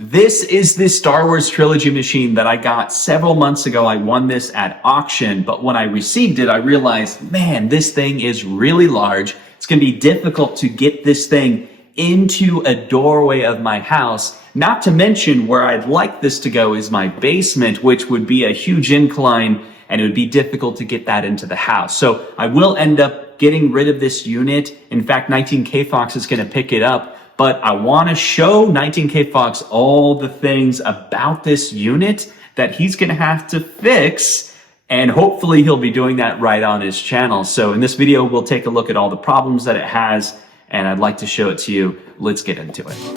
This is the Star Wars Trilogy machine that I got several months ago. I won this at auction, but when I received it, I realized, man, this thing is really large. It's going to be difficult to get this thing into a doorway of my house. Not to mention where I'd like this to go is my basement, which would be a huge incline, and it would be difficult to get that into the house. So I will end up getting rid of this unit. In fact, 19K Fox is going to pick it up. But I want to show 19K Fox all the things about this unit that he's going to have to fix, and hopefully he'll be doing that right on his channel. So in this video, we'll take a look at all the problems that it has, and I'd like to show it to you. Let's get into it.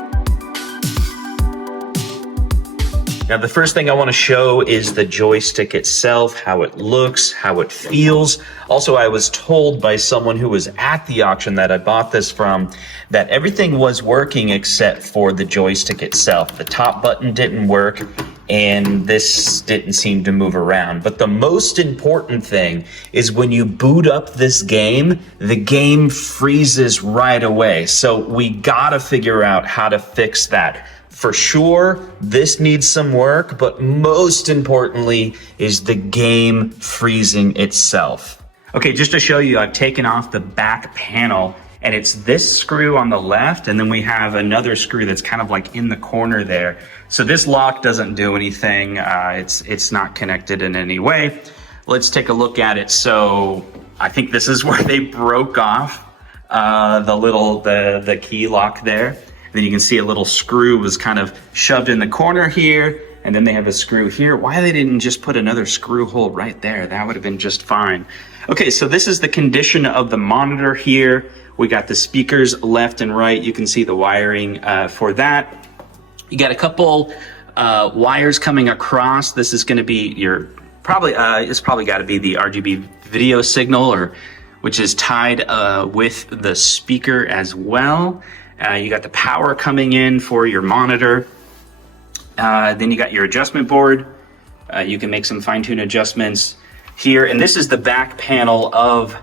Now, the first thing I want to show is the joystick itself, how it looks, how it feels. Also, I was told by someone who was at the auction that I bought this from that everything was working except for the joystick itself. The top button didn't work, and this didn't seem to move around. But the most important thing is when you boot up this game, the game freezes right away. So we gotta figure out how to fix that. For sure, this needs some work, but most importantly is the game freezing itself. Okay, just to show you, I've taken off the back panel, and it's this screw on the left, and then we have another screw that's kind of like in the corner there. So this lock doesn't do anything. It's not connected in any way. Let's take a look at it. So I think this is where they broke off the key lock there. Then you can see a little screw was kind of shoved in the corner here, and then they have a screw here. Why they didn't just put another screw hole right there? That would have been just fine. Okay, so this is the condition of the monitor here. We got the speakers left and right. You can see the wiring for that. You got a couple wires coming across. This is going to be your it's probably got to be the RGB video signal, which is tied with the speaker as well. You got the power coming in for your monitor. Then you got your adjustment board. You can make some fine-tune adjustments here. And this is the back panel of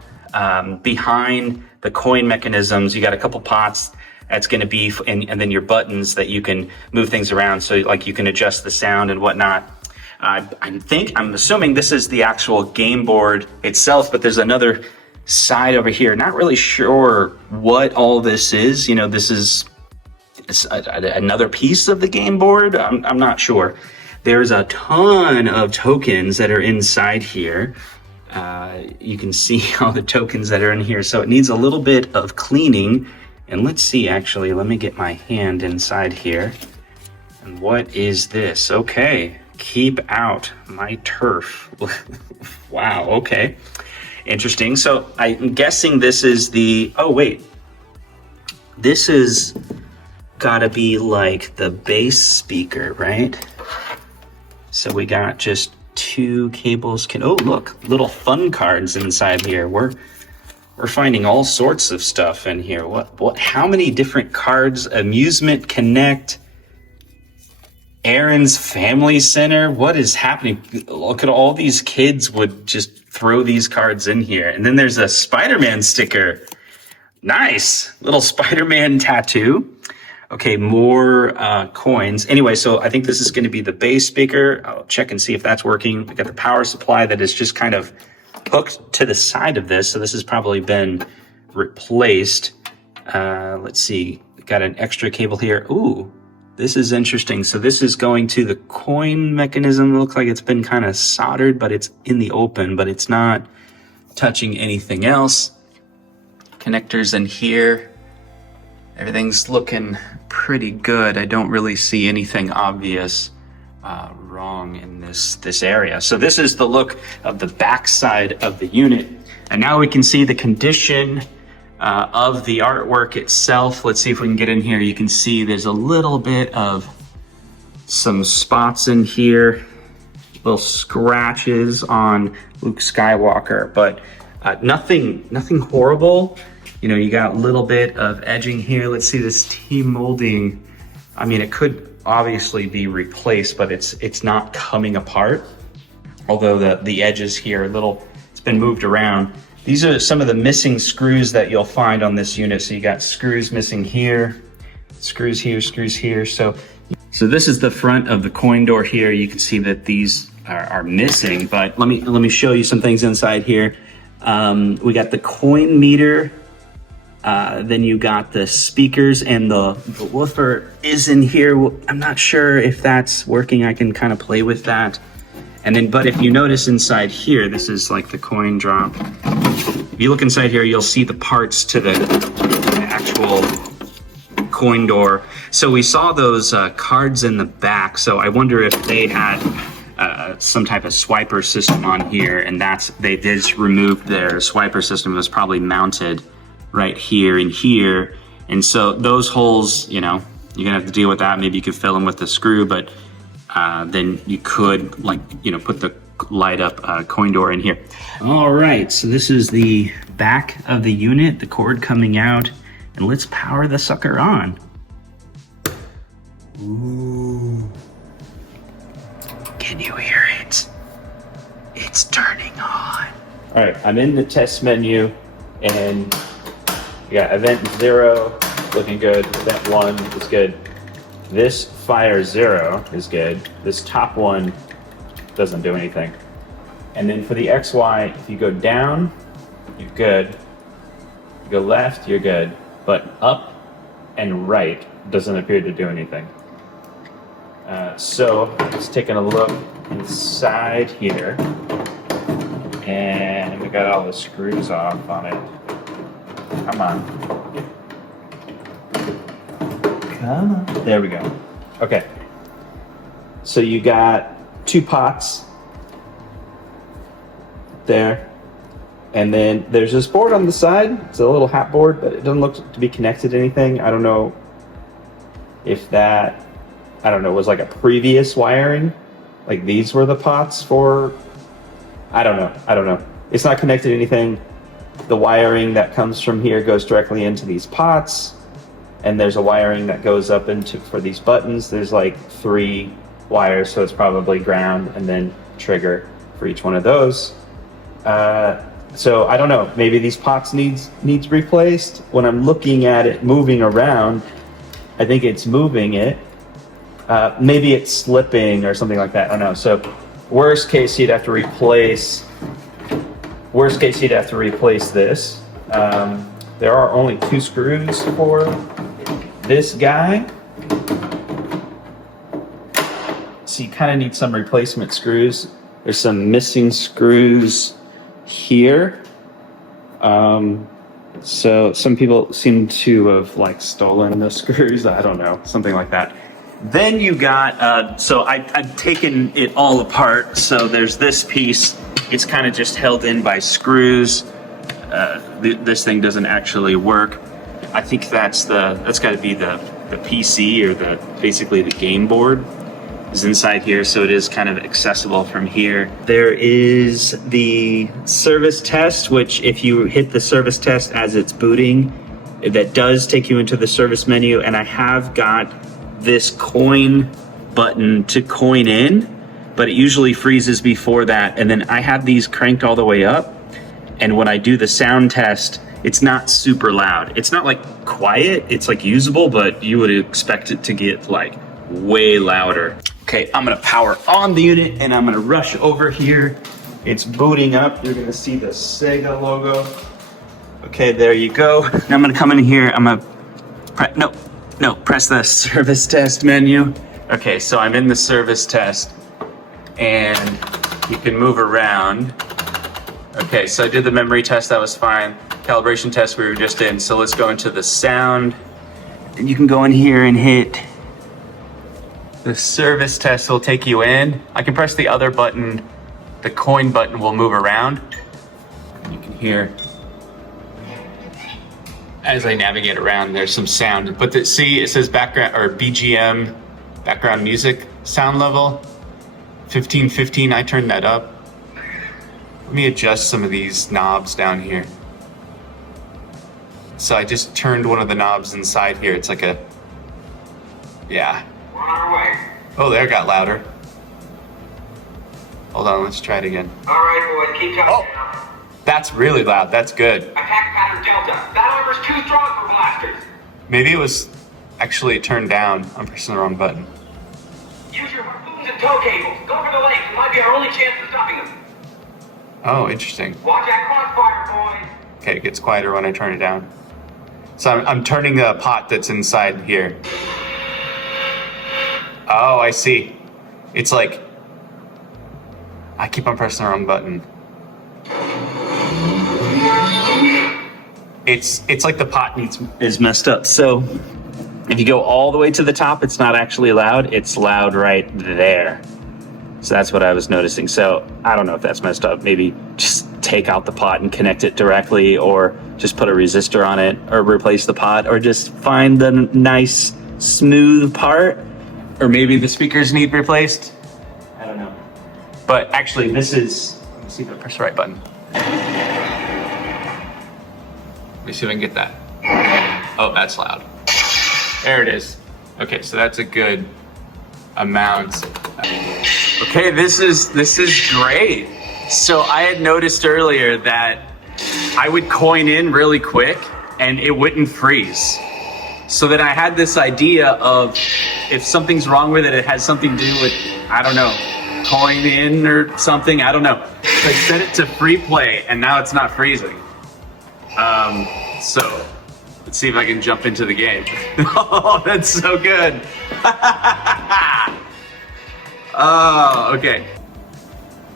behind the coin mechanisms. You got a couple pots that's going to be, and then your buttons that you can move things around. So like you can adjust the sound and whatnot. I'm assuming this is the actual game board itself, but there's another side over here. Not really sure what all this is. You know, this is another piece of the game board. I'm not sure. There's a ton of tokens that are inside here. You can see all the tokens that are in here. So it needs a little bit of cleaning. And let's see, actually, let me get my hand inside here. And what is this? Okay, keep out my turf. Wow, okay. Interesting. So I'm guessing this is the, oh wait, this is gotta be like the bass speaker, right? So we got just two cables. Oh look, little fun cards inside here. We're finding all sorts of stuff in here. How many different cards? Amusement Connect, Aaron's Family Center. What is happening? Look at all these kids would just throw these cards in here. And then there's a Spider-Man sticker. Nice. Little Spider-Man tattoo. Okay, more coins. Anyway, so I think this is going to be the bass speaker. I'll check and see if that's working. We got the power supply that is just kind of hooked to the side of this. So this has probably been replaced. Let's see. We got an extra cable here. Ooh. This is interesting. So this is going to the coin mechanism. It looks like it's been kind of soldered, but it's in the open, but it's not touching anything else. Connectors in here. Everything's looking pretty good. I don't really see anything obvious wrong in this area. So this is the look of the back side of the unit. And now we can see the condition of the artwork itself. Let's see if we can get in here. You can see there's a little bit of some spots in here, little scratches on Luke Skywalker, but nothing horrible. You know, you got a little bit of edging here. Let's see this T-molding. I mean, it could obviously be replaced, but it's not coming apart. Although the edges here, it's been moved around. These are some of the missing screws that you'll find on this unit. So you got screws missing here, screws here, screws here. So So this is the front of the coin door here. You can see that these are missing, but let me show you some things inside here. We got the coin meter. Then you got the speakers, and the woofer is in here. I'm not sure if that's working. I can kind of play with that. And then, but if you notice inside here, this is like the coin drop. If you look inside here, you'll see the parts to the actual coin door. So we saw those cards in the back. So I wonder if they had some type of swiper system on here, and they just removed their swiper system. It was probably mounted right here and here. And so those holes, you know, you're gonna have to deal with that. Maybe you could fill them with the screw, but then you could, like, you know, put the light up coin door in here. All right, so this is the back of the unit, the cord coming out, and let's power the sucker on. Ooh. Can you hear it? It's turning on. All right, I'm in the test menu, and we got event 0 looking good, event 1 is good. This fire 0 is good. This top one doesn't do anything. And then for the XY, if you go down, you're good. You go left, you're good. But up and right doesn't appear to do anything. So just taking a look inside here, and we got all the screws off on it. Come on. Come on. There we go. Okay. So you got 2 pots there. And then there's this board on the side. It's a little hat board, but it doesn't look to be connected to anything. I don't know if that, was like a previous wiring. Like these were the pots for, I don't know. It's not connected to anything. The wiring that comes from here goes directly into these pots. And there's a wiring that goes up for these buttons. There's like 3 wires, so it's probably ground and then trigger for each one of those. So I don't know, maybe these pots needs replaced. When I'm looking at it moving around, I think it's moving it. Maybe it's slipping or something like that, I don't know. So worst case, you'd have to replace this. There are only 2 screws for this guy. So you kind of need some replacement screws. There's some missing screws here. So some people seem to have like stolen the screws. I don't know, something like that. Then you got, so I've taken it all apart. So there's this piece. It's kind of just held in by screws. This thing doesn't actually work. I think that's got to be the PC, or basically the game board is inside here, so it is kind of accessible from here. There is the service test, which if you hit the service test as it's booting, that does take you into the service menu. And I have got this coin button to coin in, but it usually freezes before that. And then I have these cranked all the way up, and when I do the sound test, it's not super loud. It's not like quiet, it's like usable, but you would expect it to get like way louder. Okay, I'm gonna power on the unit and I'm gonna rush over here. It's booting up. You're gonna see the Sega logo. Okay, there you go. Now I'm gonna come in here. I'm gonna press the service test menu. Okay, so I'm in the service test and you can move around. Okay, so I did the memory test, that was fine. Calibration test we were just in. So let's go into the sound. And you can go in here and hit the service test, will take you in. I can press the other button, the coin button will move around. You can hear as I navigate around, there's some sound. But see, it says background or BGM, background music sound level, 1515, I turned that up. Let me adjust some of these knobs down here. So I just turned one of the knobs inside here. It's like yeah. We're on our way. Oh, there, it got louder. Hold on, let's try it again. All right, boys, keep talking. Oh, that's really loud. That's good. Attack pattern Delta. That armor's too strong for blasters. Maybe it was actually turned down. I'm pressing the wrong button. Use your harpoons and tow cables. Go for the legs. It might be our only chance of stopping them. Oh, interesting. Watch that crossfire, boys. Okay, it gets quieter when I turn it down. So I'm turning the pot that's inside here. Oh, I see. It's like, I keep on pressing the wrong button. It's like the pot is messed up. So if you go all the way to the top, it's not actually loud. It's loud right there. So that's what I was noticing. So I don't know if that's messed up. Maybe just take out the pot and connect it directly, or just put a resistor on it, or replace the pot, or just find the nice smooth part. Or maybe the speakers need replaced. I don't know. But actually this is, let me see if I press the right button. Let me see if I can get that. Oh, that's loud. There it is. Okay, so that's a good amount. Okay, this is great. So I had noticed earlier that I would coin in really quick and it wouldn't freeze. So then I had this idea of, if something's wrong with it, it has something to do with, I don't know, coin in or something, I don't know. So I set it to free play and now it's not freezing. So let's see if I can jump into the game. Oh, that's so good. Oh, okay.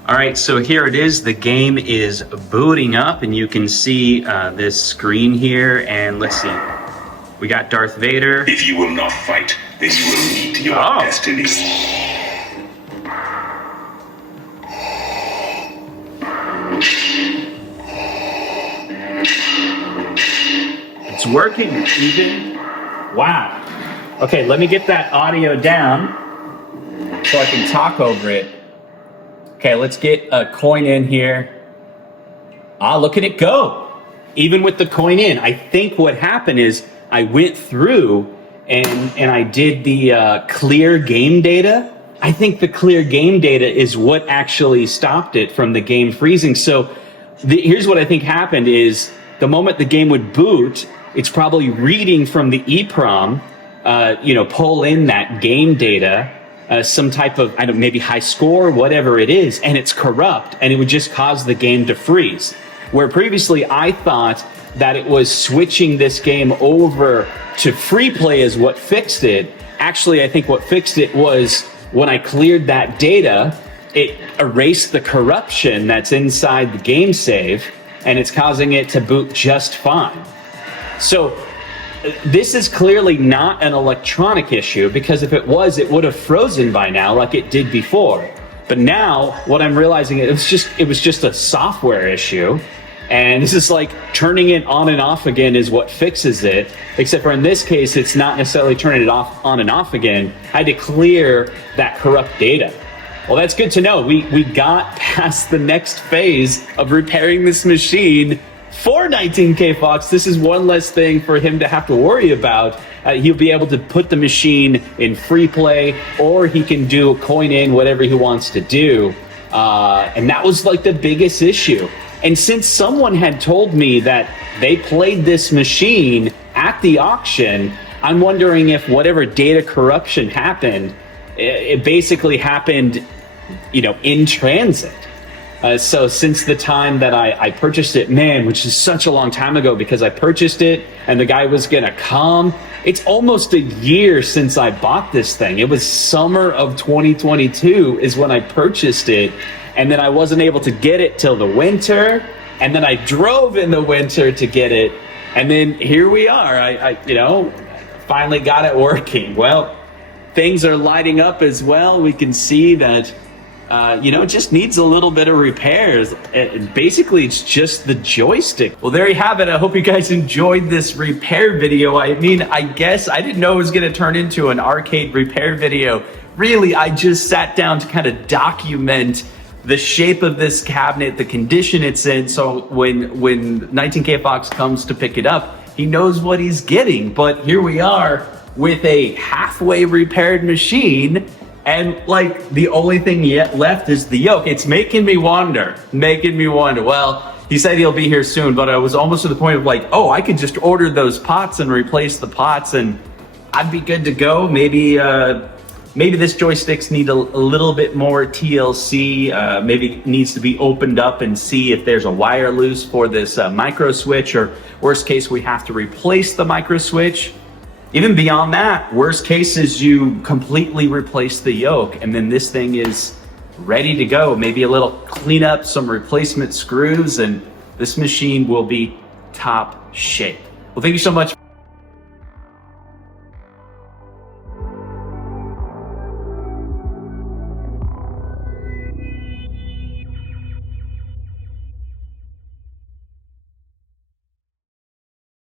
All right, so here it is. The game is booting up and you can see this screen here, and let's see. We got Darth Vader. If you will not fight, then you will meet your destiny. It's working, even. Wow. Okay, let me get that audio down so I can talk over it. Okay, let's get a coin in here. Ah, look at it go. Even with the coin in. I think what happened is I went through and I did the clear game data. I think the clear game data is what actually stopped it from the game freezing. So here's what I think happened is, the moment the game would boot, it's probably reading from the EEPROM, pull in that game data, some type of, I don't know, maybe high score, whatever it is, and it's corrupt, and it would just cause the game to freeze. Where previously I thought that it was switching this game over to free play is what fixed it. Actually, I think what fixed it was when I cleared that data, it erased the corruption that's inside the game save, and it's causing it to boot just fine. So this is clearly not an electronic issue, because if it was, it would have frozen by now like it did before. But now what I'm realizing, it was just a software issue. And this is like turning it on and off again is what fixes it. Except for in this case, it's not necessarily turning it on and off again. I had to clear that corrupt data. Well, that's good to know. We got past the next phase of repairing this machine for 19K Fox. This is one less thing for him to have to worry about. He'll be able to put the machine in free play, or he can do coin in, whatever he wants to do. And that was like the biggest issue. And since someone had told me that they played this machine at the auction, I'm wondering if whatever data corruption happened, it basically happened, in transit. So since the time that I purchased it, man, which is such a long time ago, because I purchased it and the guy was gonna come, it's almost a year since I bought this thing. It was summer of 2022 is when I purchased it. And then I wasn't able to get it till the winter. And then I drove in the winter to get it. And then here we are. I finally got it working. Well, things are lighting up as well. We can see that, it just needs a little bit of repairs. Basically, it's just the joystick. Well, there you have it. I hope you guys enjoyed this repair video. I mean, I guess I didn't know it was going to turn into an arcade repair video. Really, I just sat down to kind of document the shape of this cabinet, the condition it's in, so when 19K Fox comes to pick it up, he knows what he's getting. But here we are with a halfway repaired machine, and like the only thing yet left is the yoke. It's making me wonder. Well, he said he'll be here soon, but I was almost to the point of like, oh, I could just order those pots and replace the pots and I'd be good to go. Maybe maybe this joysticks need a little bit more TLC, maybe it needs to be opened up and see if there's a wire loose for this micro switch, or worst case, we have to replace the micro switch. Even beyond that, worst case is you completely replace the yoke and then this thing is ready to go. Maybe a little cleanup, some replacement screws, and this machine will be top shape. Well, thank you so much.